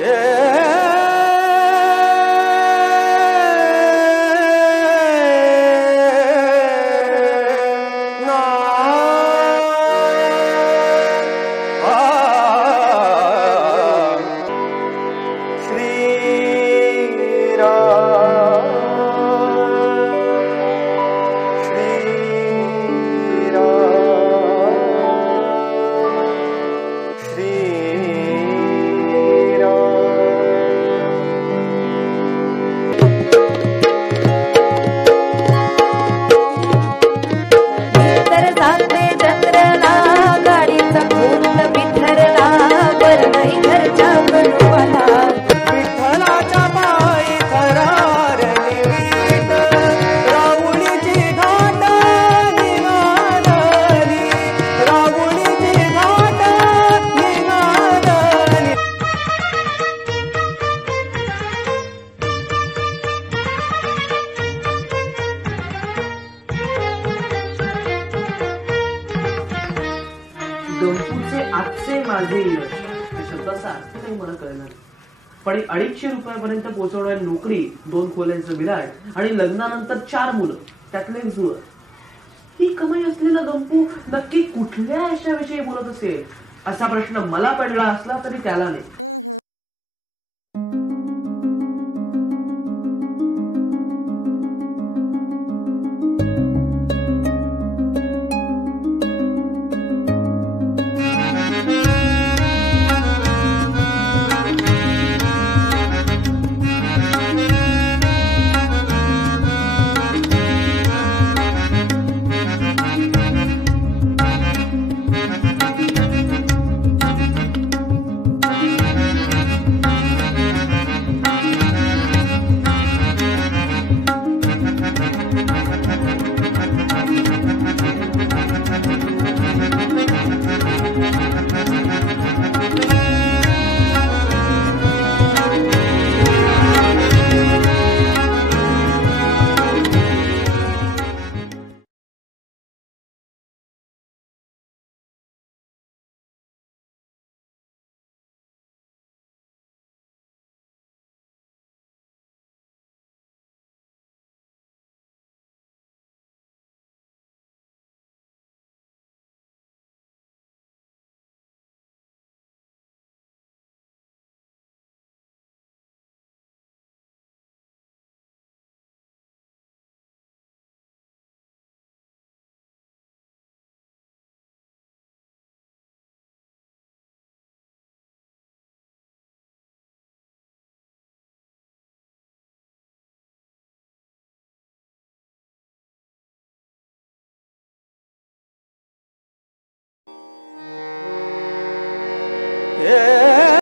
Ah. Shri Ram. गंपूचे आजचे माझे यश शब्दाचा अर्थ काही मला कळणार पण अडीचशे रुपयापर्यंत पोहोचवणारी नोकरी दोन खोल्यांचं विराट आणि लग्नानंतर चार मुलं त्यातले एक ही कमाई असलेला गंपू नक्की कुठल्या यशाविषयी बोलत असेल? असा प्रश्न मला पडला असला तरी त्याला नाही. Yeah.